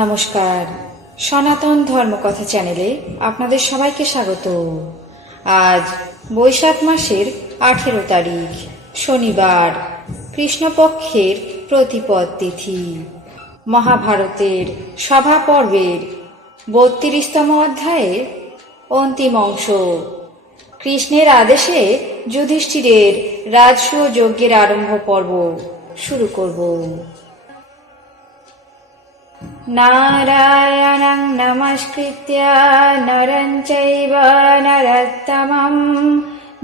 নমস্কার, সনাতন ধর্মকথা চ্যানেলে আপনাদের সবাইকে স্বাগত। আজ বৈশাখ মাসের 18 তারিখ শনিবার, কৃষ্ণপক্ষের প্রতিপদ তিথি। মহাভারতের সভা পর্বের 32তম অধ্যায়ের অন্তিম অংশ। কৃষ্ণের আদেশে যুধিষ্ঠিরের রাজসূয় যজ্ঞের আরম্ভ পর্ব শুরু করব। নারায়ণং নমস্কৃত্য নরং চৈব নরোত্তমং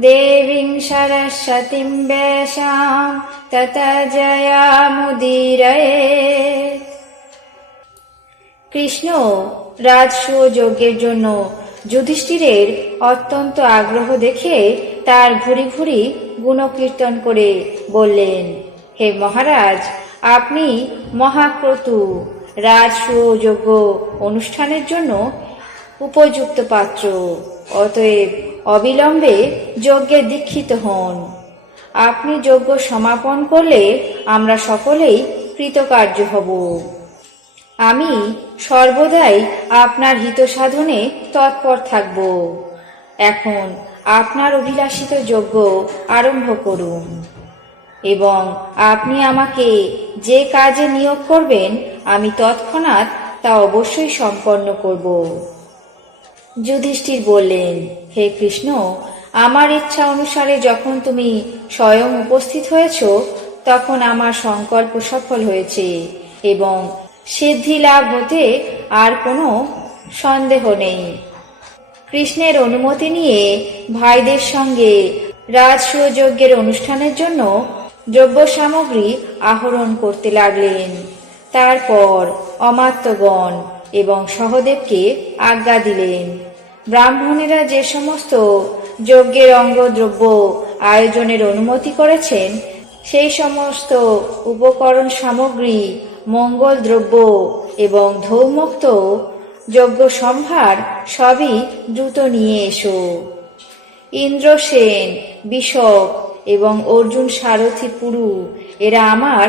দেবীং সরস্বতীং ব্যাসাং ততো জয়মুদীরয়েৎ। কৃষ্ণ রাজসূয় যজ্ঞের জন্য যুধিষ্ঠিরের অত্যন্ত আগ্রহ দেখে তার ভুরি ভুরি গুণকীর্তন করে বললেন, হে মহারাজ, আপনি মহাক্রতু, রাজসূয় যজ্ঞ অনুষ্ঠানের জন্য উপযুক্ত পাত্র। অতএব অবিলম্বে যজ্ঞে দীক্ষিত হন। আপনি যজ্ঞ সমাপন করলে আমরা সকলেই কৃতকার্য হব। আমি সর্বদাই আপনার হিত সাধনে তৎপর থাকব। এখন আপনার অভিলাষিত যজ্ঞ আরম্ভ করুন এবং আপনি আমাকে যে কাজে নিয়োগ করবেন আমি তৎক্ষণাৎ তা অবশ্যই সম্পন্ন করব। যুধিষ্ঠির বললেন, হে কৃষ্ণ, আমার ইচ্ছা অনুসারে যখন তুমি স্বয়ং উপস্থিত হয়েছ তখন আমার সংকল্প সফল হয়েছে এবং সিদ্ধি লাভ হতে আর কোনো সন্দেহ নেই। কৃষ্ণের অনুমতি নিয়ে ভাইদের সঙ্গে রাজসূয় যজ্ঞের অনুষ্ঠানের জন্য দ্রব্য সামগ্রী আহরণ করতে লাগলেন। তারপর অমাত্যগণ এবং সহদেবকে আজ্ঞা দিলেন, ব্রাহ্মণেরা যে সমস্ত যজ্ঞের অঙ্গ দ্রব্য আয়োজনের অনুমতি করেছেন সেই সমস্ত উপকরণ সামগ্রী, মঙ্গল দ্রব্য এবং ধৌমুক্ত যজ্ঞ সম্ভার সবই দ্রুত নিয়ে এসো। ইন্দ্রসেন, বিষক এবং অর্জুন সারথি পুরু এরা আমার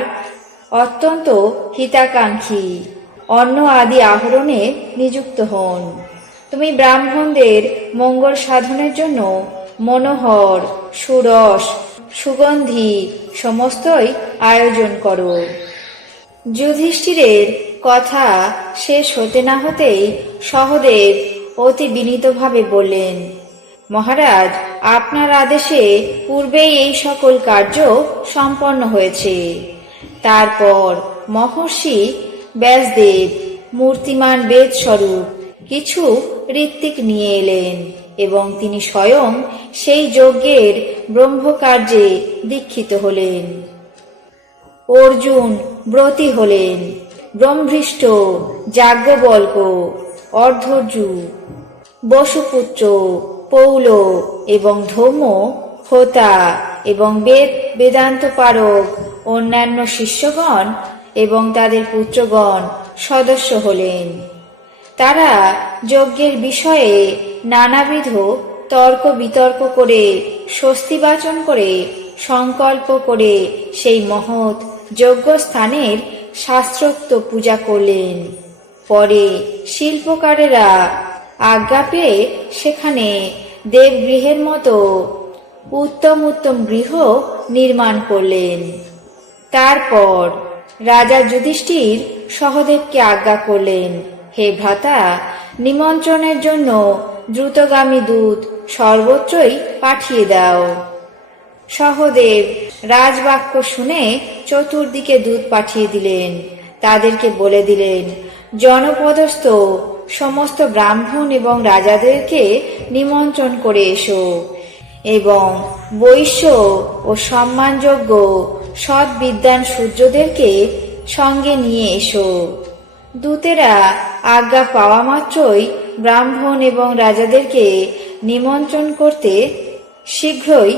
অত্যন্ত হিতাকাঙ্ক্ষী। অন্ন আদি আহরণে নিযুক্ত হন। তুমি ব্রাহ্মণদের মঙ্গল সাধনের জন্য মনোহর, সুরস, সুগন্ধি সমস্তই আয়োজন করো। যুধিষ্ঠিরের কথা শেষ হতে না হতেই সহদেব অতি বিনীতভাবে বললেন, মহারাজ, আপনার আদেশে পূর্বেই এই সকল কার্য সম্পন্ন হয়েছে। তারপর মহর্ষি ব্যাসদেব মূর্তিমান বেদ স্বরূপ কিছু ঋত্বিক নিয়ে এলেন এবং তিনি স্বয়ং সেই যজ্ঞের ব্রহ্মকার্যে দীক্ষিত হলেন। অর্জুন ব্রতী হলেন। ব্রহ্মৃষ্ট, যাজ্ঞবল্ক, অর্ধর্জু, বসুপুত্র, পৌল এবং ধৌম, হোতা এবং বেদান্ত পারক অন্যান্য শিষ্যগণ এবং তাদের পুত্রগণ সদস্য হলেন। তারা যজ্ঞের বিষয়ে নানাবিধ তর্ক বিতর্ক করে, স্বস্তিবাচন করে, সংকল্প করে সেই মহৎ যজ্ঞস্থানের শাস্ত্রোক্ত পূজা করলেন। পরে শিল্পকারেরা আজ্ঞা পেয়ে সেখানে দেবগৃহের মতো উত্তম উত্তম গৃহ নির্মাণ করলেন। তারপর রাজা যুধিষ্ঠির সহদেবকে আজ্ঞা করলেন, হে ভ্রাতা, নিমন্ত্রণের জন্য দ্রুতগামী দূত সর্বত্রই পাঠিয়ে দাও। সহদেব রাজবাক্য শুনে চতুর্দিকে দূত পাঠিয়ে দিলেন। তাদেরকে বলে দিলেন, জনপদস্থ সমস্ত ব্রাহ্মণ এবং রাজাদেরকে নিমন্ত্রণ করে এসো এবং বৈশ্য ও সম্মানযোগ্য সৎ বিদ্বান সূর্যদেরকে সঙ্গে নিয়ে এসো। দূতেরা আজ্ঞা পাওয়া মাত্রই ব্রাহ্মণ এবং রাজাদেরকে নিমন্ত্রণ করতে শীঘ্রই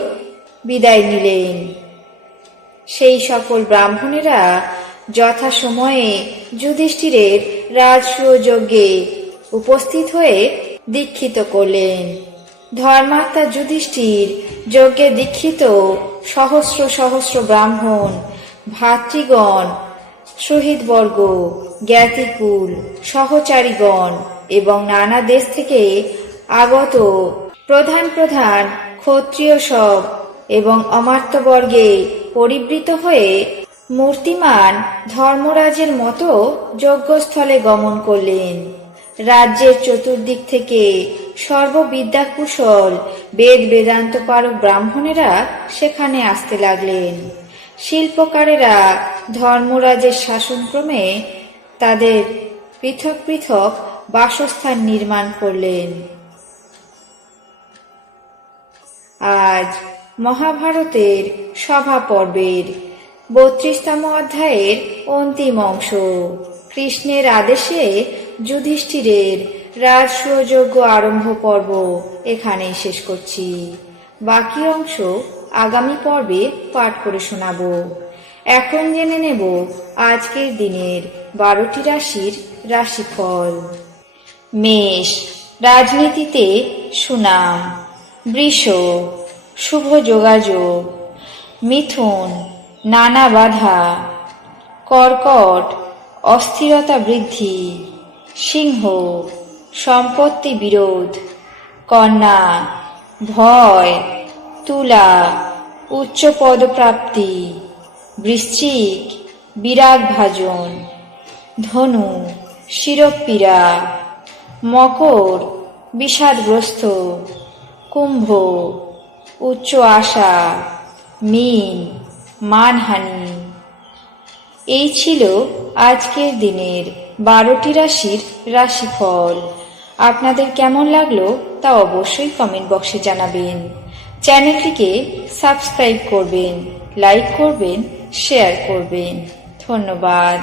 বিদায় নিলেন। সেই সকল ব্রাহ্মণেরা যথাসময়ে যুধিষ্ঠিরের রাজসূয় যজ্ঞে উপস্থিত হয়ে দীক্ষিত করলেন। ধর্মাত্মা যুধিষ্ঠির যজ্ঞে দীক্ষিত সহস্র সহস্র ব্রাহ্মণ ভাতৃগণ শহীদবর্গ, জ্ঞাতিকুল, সহচারীগণ এবং নানা দেশ থেকে আগত প্রধান প্রধান ক্ষত্রিয় সব এবং অমাত্যবর্গে পরিবৃত হয়ে মূর্তিমান ধর্মরাজের মতো যজ্ঞস্থলে গমন করলেন। রাজ্যের চতুর্দিক থেকে সর্ববিদ্যাকুশল বেদ বেদান্ত পারক ব্রাহ্মণেরা সেখানে আসতে লাগলেন। শিল্পকারেরা ধর্মরাজের শাসনক্রমে তাদের পৃথক পৃথক বাসস্থান নির্মাণ করলেন। আজ মহাভারতের সভা পর্বের 32তম অধ্যায়ের অন্তিম অংশ, কৃষ্ণের আদেশে যুধিষ্ঠিরের রাজসূয়যজ্ঞ আরম্ভ পর্ব এখানেই শেষ করছি। বাকি অংশ আগামী পর্বে পাঠ করে শোনাব। এখন জেনে নেব আজকের দিনের 12টি রাশির রাশিফল। মেষ, রাজনীতিতে সুনাম। বৃষ, শুভ যোগাযোগ। মিথুন, নানা বাধা। কর্কট, অস্থিরতা বৃদ্ধি। সিংহ, সম্পত্তি বিরোধ। কন্যা, ভয়। তুলা, উচ্চ পদপ্রাপ্তি। বৃশ্চিক, বিরাগ ভাজন। ধনু, শিরোপীড়া। মকর, বিষাদগ্রস্ত। কুম্ভ, উচ্চ আশা। মীন, মানহানি। এই ছিল আজকের দিনের 12টি রাশির রাশিফল। আপনাদের কেমন লাগলো তা অবশ্যই কমেন্ট বক্সে জানাবেন। চ্যানেলটিকে সাবস্ক্রাইব করবেন, লাইক করবেন, শেয়ার করবেন। ধন্যবাদ।